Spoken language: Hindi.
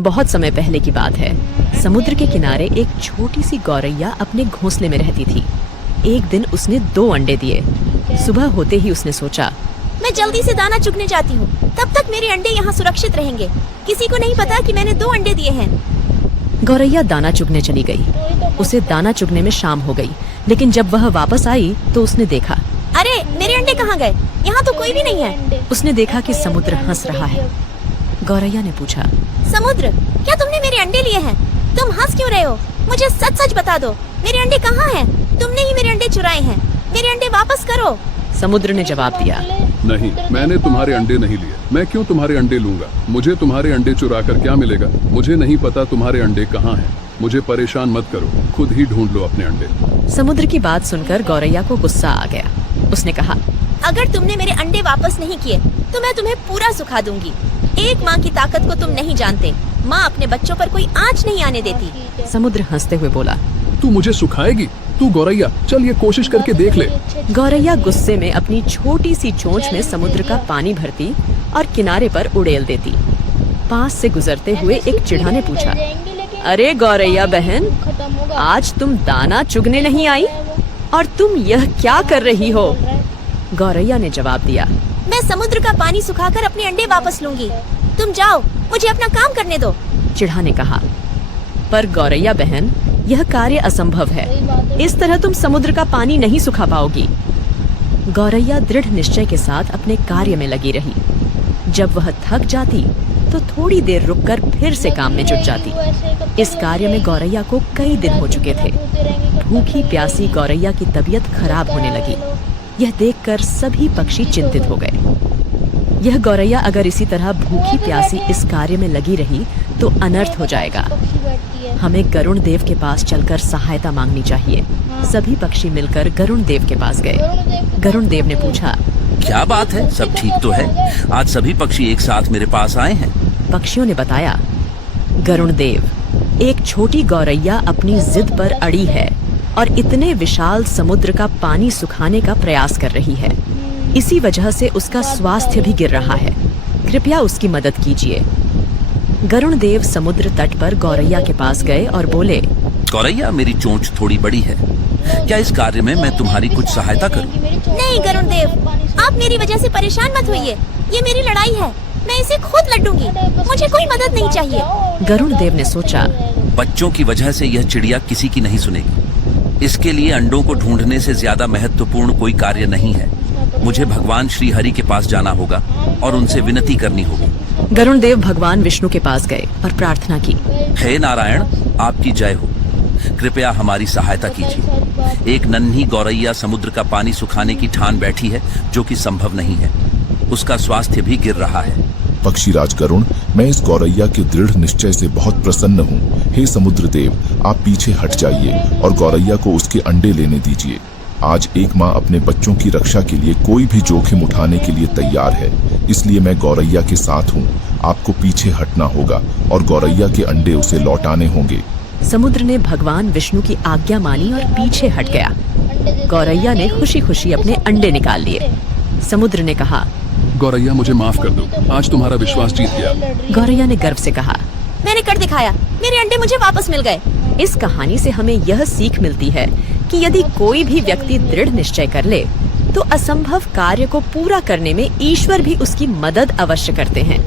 बहुत समय पहले की बात है। समुद्र के किनारे एक छोटी सी गौरैया अपने घोंसले में रहती थी। एक दिन उसने 2 अंडे दिए। सुबह होते ही उसने सोचा, मैं जल्दी से दाना चुगने जाती हूँ, तब तक मेरे अंडे यहाँ सुरक्षित रहेंगे। किसी को नहीं पता कि मैंने 2 अंडे दिए हैं। गौरैया दाना चुगने चली गई। उसे दाना चुगने में शाम हो गई, लेकिन जब वह वापस आई तो उसने देखा, अरे मेरे अंडे कहाँ गए? यहाँ तो कोई भी नहीं है। उसने देखा कि समुद्र हंस रहा है। गौरैया ने पूछा, समुद्र, क्या तुमने मेरे अंडे लिए हैं? तुम हंस क्यों रहे हो? मुझे सच सच बता दो, मेरे अंडे कहाँ हैं? तुमने ही मेरे अंडे चुराए हैं। मेरे अंडे वापस करो। समुद्र ने जवाब दिया, नहीं, मैंने तुम्हारे अंडे नहीं लिए। मैं क्यों तुम्हारे अंडे लूंगा? मुझे तुम्हारे अंडे चुरा कर क्या मिलेगा? मुझे नहीं पता तुम्हारे अंडे कहाँ हैं। मुझे परेशान मत करो, खुद ही ढूंढ लो अपने अंडे। समुद्र की बात सुनकर गौरैया को गुस्सा आ गया। उसने कहा, अगर तुमने मेरे अंडे वापस नहीं किए तो मैं तुम्हें पूरा सुखा दूंगी। एक माँ की ताकत को तुम नहीं जानते। माँ अपने बच्चों पर कोई आँच नहीं आने देती। समुद्र हंसते हुए बोला, तू मुझे सुखाएगी? तू गौरैया, चल ये कोशिश करके देख ले। गौरैया गुस्से में अपनी छोटी सी चोंच में समुद्र का पानी भरती और किनारे पर उड़ेल देती। पास से गुजरते हुए एक चिढ़ा ने पूछा, अरे गौरैया बहन, आज तुम दाना चुगने नहीं आई और तुम यह क्या कर रही हो? गौरैया ने जवाब दिया, मैं समुद्र का पानी सुखाकर अपने अंडे वापस लूंगी। तुम जाओ, मुझे अपना काम करने दो। चिढ़ा ने कहा, पर गौरैया बहन, यह कार्य असंभव है। इस तरह तुम समुद्र का पानी नहीं सुखा पाओगी। गौरैया दृढ़ निश्चय के साथ अपने कार्य में लगी रही। जब वह थक जाती तो थोड़ी देर रुककर फिर से काम में जुट जाती। इस कार्य में गौरैया को कई दिन हो चुके थे। भूखी प्यासी गौरैया की तबीयत खराब होने लगी। यह देखकर सभी पक्षी चिंतित हो गए। यह गौरैया अगर इसी तरह भूखी प्यासी इस कार्य में लगी रही तो अनर्थ हो जाएगा। हमें गरुण देव के पास चलकर सहायता मांगनी चाहिए। सभी पक्षी मिलकर गरुण देव के पास गए। गरुण देव ने पूछा, क्या बात है? सब ठीक तो है? आज सभी पक्षी एक साथ मेरे पास आए हैं। पक्षियों ने बताया, गरुण देव, एक छोटी गौरैया अपनी जिद पर अड़ी है और इतने विशाल समुद्र का पानी सुखाने का प्रयास कर रही है। इसी वजह से उसका स्वास्थ्य भी गिर रहा है। कृपया उसकी मदद कीजिए। गरुण देव समुद्र तट पर गौरैया के पास गए और बोले, गौरैया, मेरी चोंच थोड़ी बड़ी है। क्या इस कार्य में मैं तुम्हारी कुछ सहायता करूं? नहीं गरुण देव, आप मेरी वजह से परेशान मत होइए। ये मेरी लड़ाई है, मैं इसे खुद लड़ूंगी। मुझे कोई मदद नहीं चाहिए। गरुण देव ने सोचा, बच्चों की वजह से यह चिड़िया किसी की नहीं सुनेगी। इसके लिए अंडों को ढूंढने से ज्यादा महत्वपूर्ण कोई कार्य नहीं है। मुझे भगवान श्री हरि के पास जाना होगा और उनसे विनती करनी होगी। गरुण देव भगवान विष्णु के पास गए और प्रार्थना की, हे नारायण, आपकी जय हो। कृपया हमारी सहायता कीजिए। एक नन्ही गौरैया समुद्र का पानी सुखाने की ठान बैठी है, जो कि संभव नहीं है। उसका स्वास्थ्य भी गिर रहा है। पक्षीराज गरुण, मैं इस गौरैया के दृढ़ निश्चय से बहुत प्रसन्न हूँ। हे समुद्र देव, आप पीछे हट जाइए और गौरैया को उसके अंडे लेने दीजिए। आज एक माँ अपने बच्चों की रक्षा के लिए कोई भी जोखिम उठाने के लिए तैयार है, इसलिए मैं गौरैया के साथ हूँ। आपको पीछे हटना होगा और गौरैया के अंडे उसे लौटाने होंगे। समुद्र ने भगवान विष्णु की आज्ञा मानी और पीछे हट गया। गौरैया ने खुशी खुशी अपने अंडे निकाल लिए। समुद्र ने कहा, गौरैया, मुझे माफ कर दो। आज तुम्हारा विश्वास जीत गया। गौरैया ने गर्व से कहा, मैंने कर दिखाया। मेरे अंडे मुझे वापस मिल गए। इस कहानी से हमें यह सीख मिलती है कि यदि कोई भी व्यक्ति दृढ़ निश्चय कर ले तो असंभव कार्य को पूरा करने में ईश्वर भी उसकी मदद अवश्य करते हैं।